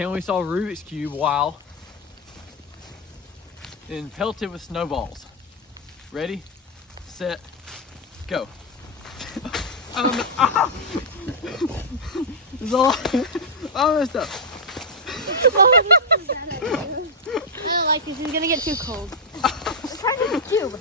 Can we solve Rubik's Cube while in pelted with snowballs? Ready, set, go. It's all messed up. I don't like this. He's gonna get too cold. Let's try to make a cube.